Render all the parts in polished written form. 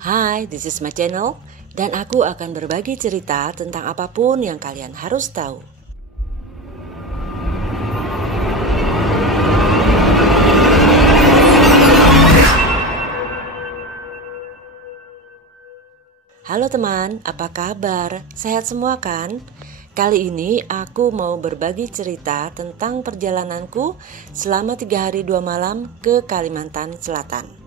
Hai, this is my channel dan aku akan berbagi cerita tentang apapun yang kalian harus tahu. Halo teman, apa kabar? Sehat semua kan? Kali ini aku mau berbagi cerita tentang perjalananku selama 3 hari 2 malam ke Kalimantan Selatan.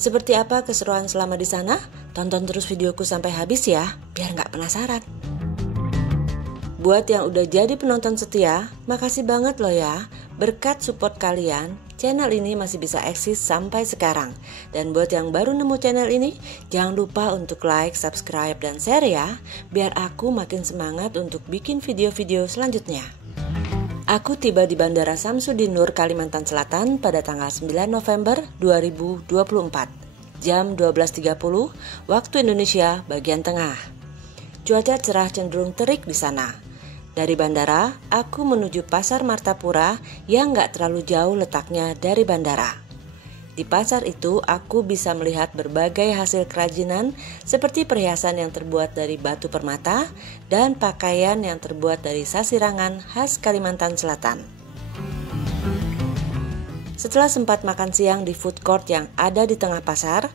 Seperti apa keseruan selama di sana? Tonton terus videoku sampai habis ya, biar nggak penasaran. Buat yang udah jadi penonton setia, makasih banget loh ya. Berkat support kalian, channel ini masih bisa eksis sampai sekarang. Dan buat yang baru nemu channel ini, jangan lupa untuk like, subscribe, dan share ya, biar aku makin semangat untuk bikin video-video selanjutnya. Aku tiba di Bandara Samsudin Nur, Kalimantan Selatan pada tanggal 9 November 2024, jam 12.30 waktu Indonesia bagian tengah. Cuaca cerah cenderung terik di sana. Dari bandara, aku menuju Pasar Martapura yang gak terlalu jauh letaknya dari bandara. Di pasar itu, aku bisa melihat berbagai hasil kerajinan seperti perhiasan yang terbuat dari batu permata dan pakaian yang terbuat dari sasirangan khas Kalimantan Selatan. Setelah sempat makan siang di food court yang ada di tengah pasar,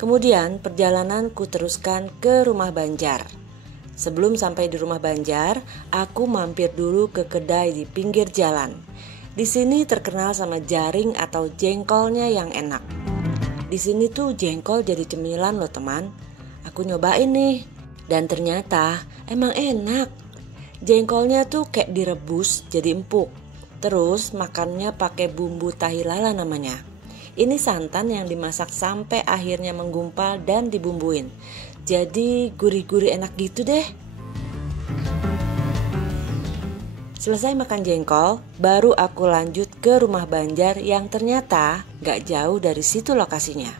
kemudian perjalananku teruskan ke Rumah Banjar. Sebelum sampai di Rumah Banjar, aku mampir dulu ke kedai di pinggir jalan. Di sini terkenal sama jaring atau jengkolnya yang enak. Di sini tuh jengkol jadi cemilan loh teman. Aku nyobain nih, dan ternyata emang enak. Jengkolnya tuh kayak direbus jadi empuk. Terus makannya pakai bumbu tahi lala namanya. Ini santan yang dimasak sampai akhirnya menggumpal dan dibumbuin. Jadi gurih-gurih enak gitu deh. Selesai makan jengkol, baru aku lanjut ke Rumah Banjar yang ternyata gak jauh dari situ lokasinya.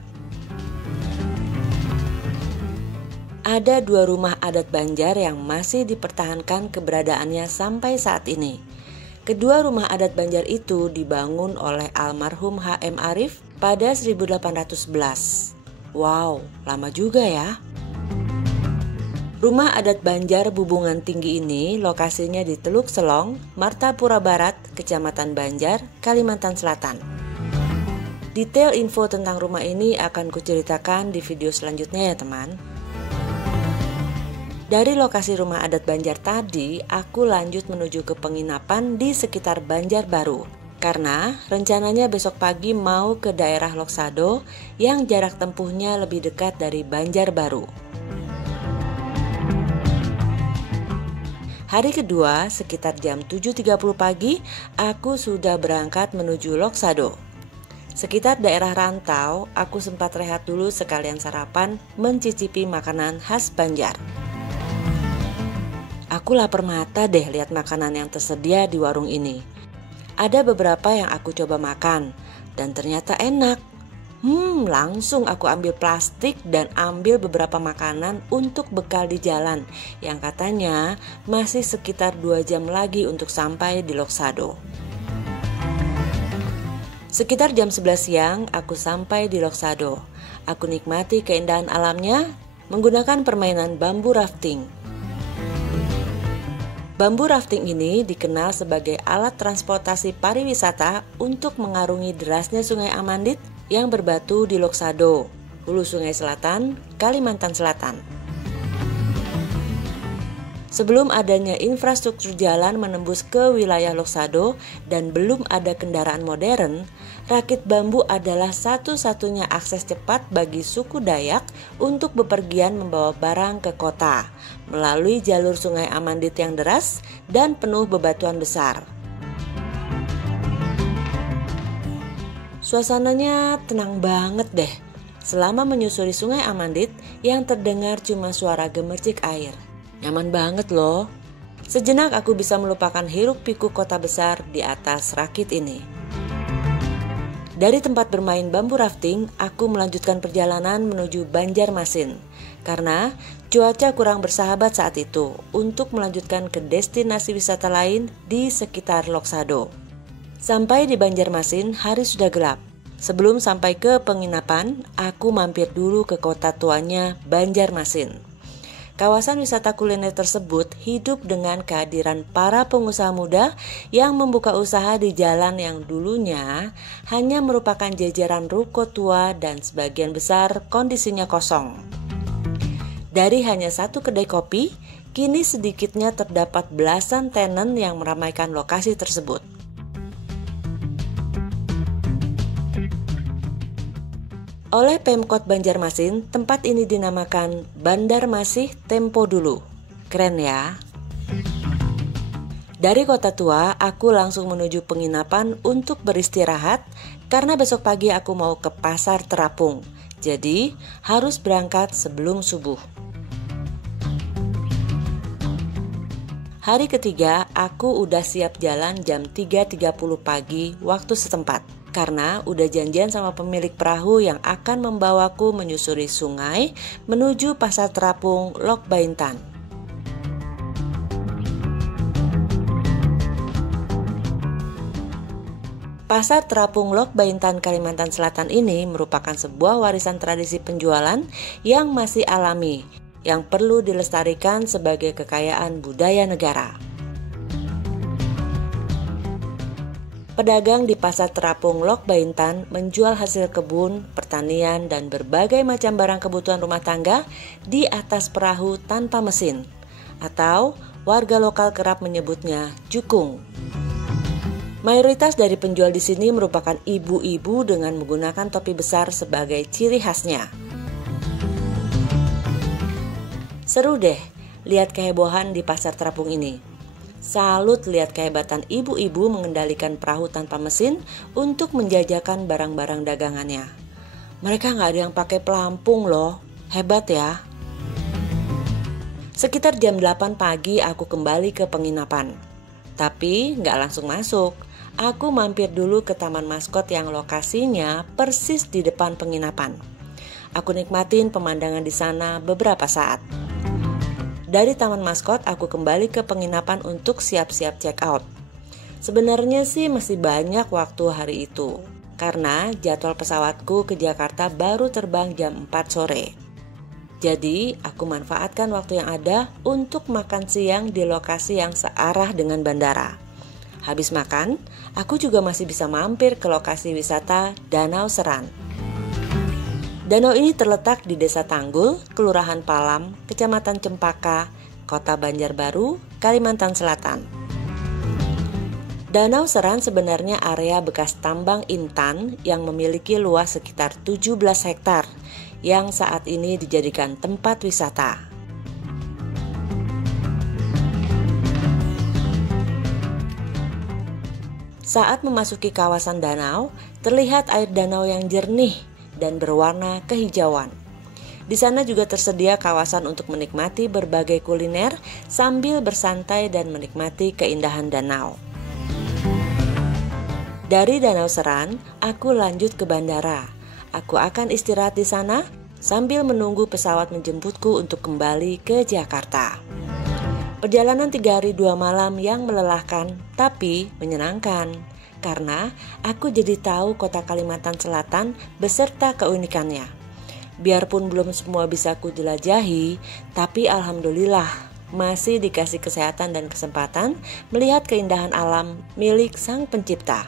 Ada 2 rumah adat Banjar yang masih dipertahankan keberadaannya sampai saat ini. Kedua rumah adat Banjar itu dibangun oleh almarhum H.M. Arif pada 1811. Wow, lama juga ya. Rumah adat Banjar Bubungan Tinggi ini lokasinya di Teluk Selong, Martapura Barat, Kecamatan Banjar, Kalimantan Selatan. Detail info tentang rumah ini akan kuceritakan di video selanjutnya ya teman. Dari lokasi rumah adat Banjar tadi, aku lanjut menuju ke penginapan di sekitar Banjarbaru. Karena rencananya besok pagi mau ke daerah Loksado yang jarak tempuhnya lebih dekat dari Banjarbaru. Hari kedua, sekitar jam 7.30 pagi, aku sudah berangkat menuju Loksado. Sekitar daerah rantau, aku sempat rehat dulu sekalian sarapan mencicipi makanan khas Banjar. Aku lapar mata deh lihat makanan yang tersedia di warung ini. Ada beberapa yang aku coba makan, dan ternyata enak. Langsung aku ambil plastik dan ambil beberapa makanan untuk bekal di jalan yang katanya masih sekitar 2 jam lagi untuk sampai di Loksado. Sekitar jam 11 siang aku sampai di Loksado. Aku nikmati keindahan alamnya menggunakan permainan bambu rafting. Bambu rafting ini dikenal sebagai alat transportasi pariwisata untuk mengarungi derasnya Sungai Amandit yang berbatu di Loksado, Hulu Sungai Selatan, Kalimantan Selatan. Sebelum adanya infrastruktur jalan menembus ke wilayah Loksado dan belum ada kendaraan modern, rakit bambu adalah satu-satunya akses cepat bagi suku Dayak untuk bepergian membawa barang ke kota melalui jalur Sungai Amandit yang deras dan penuh bebatuan besar. Suasananya tenang banget deh selama menyusuri Sungai Amandit yang terdengar cuma suara gemercik air. Nyaman banget loh. Sejenak aku bisa melupakan hiruk-pikuk kota besar di atas rakit ini. Dari tempat bermain bambu rafting, aku melanjutkan perjalanan menuju Banjarmasin karena cuaca kurang bersahabat saat itu untuk melanjutkan ke destinasi wisata lain di sekitar Loksado. Sampai di Banjarmasin, hari sudah gelap. Sebelum sampai ke penginapan, aku mampir dulu ke kota tuanya Banjarmasin. Kawasan wisata kuliner tersebut hidup dengan kehadiran para pengusaha muda yang membuka usaha di jalan yang dulunya hanya merupakan jajaran ruko tua dan sebagian besar kondisinya kosong. Dari hanya satu kedai kopi, kini sedikitnya terdapat belasan tenan yang meramaikan lokasi tersebut. Oleh Pemkot Banjarmasin, tempat ini dinamakan Bandar Masih Tempo Dulu. Keren ya? Dari kota tua, aku langsung menuju penginapan untuk beristirahat karena besok pagi aku mau ke Pasar Terapung. Jadi, harus berangkat sebelum subuh. Hari ketiga, aku udah siap jalan jam 3.30 pagi waktu setempat. Karena udah janjian sama pemilik perahu yang akan membawaku menyusuri sungai menuju Pasar Terapung Lok Baintan. Pasar Terapung Lok Baintan, Kalimantan Selatan ini merupakan sebuah warisan tradisi penjualan yang masih alami, yang perlu dilestarikan sebagai kekayaan budaya negara. Pedagang di Pasar Terapung Lok Baintan menjual hasil kebun, pertanian, dan berbagai macam barang kebutuhan rumah tangga di atas perahu tanpa mesin, atau warga lokal kerap menyebutnya jukung. Mayoritas dari penjual di sini merupakan ibu-ibu dengan menggunakan topi besar sebagai ciri khasnya. Seru deh lihat kehebohan di Pasar Terapung ini. Salut lihat kehebatan ibu-ibu mengendalikan perahu tanpa mesin untuk menjajakan barang-barang dagangannya. Mereka nggak ada yang pakai pelampung loh, hebat ya. Sekitar jam 8 pagi aku kembali ke penginapan. Tapi nggak langsung masuk, aku mampir dulu ke taman maskot yang lokasinya persis di depan penginapan. Aku nikmatin pemandangan di sana beberapa saat. Dari taman maskot, aku kembali ke penginapan untuk siap-siap check out. Sebenarnya sih masih banyak waktu hari itu, karena jadwal pesawatku ke Jakarta baru terbang jam 4 sore. Jadi, aku manfaatkan waktu yang ada untuk makan siang di lokasi yang searah dengan bandara. Habis makan, aku juga masih bisa mampir ke lokasi wisata Danau Seran. Danau ini terletak di Desa Tanggul, Kelurahan Palam, Kecamatan Cempaka, Kota Banjarbaru, Kalimantan Selatan. Danau Seran sebenarnya area bekas tambang intan yang memiliki luas sekitar 17 hektar yang saat ini dijadikan tempat wisata. Saat memasuki kawasan danau, terlihat air danau yang jernih dan berwarna kehijauan. Di sana juga tersedia kawasan untuk menikmati berbagai kuliner sambil bersantai dan menikmati keindahan danau. Dari Danau Seran, aku lanjut ke bandara. Aku akan istirahat di sana sambil menunggu pesawat menjemputku untuk kembali ke Jakarta. Perjalanan 3 hari 2 malam yang melelahkan tapi menyenangkan. Karena aku jadi tahu kota Kalimantan Selatan beserta keunikannya. Biarpun belum semua bisa ku jelajahi, tapi alhamdulillah masih dikasih kesehatan dan kesempatan melihat keindahan alam milik Sang Pencipta.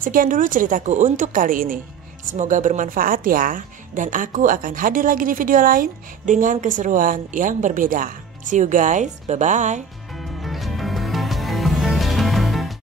Sekian dulu ceritaku untuk kali ini. Semoga bermanfaat ya, dan aku akan hadir lagi di video lain dengan keseruan yang berbeda. See you guys, bye-bye.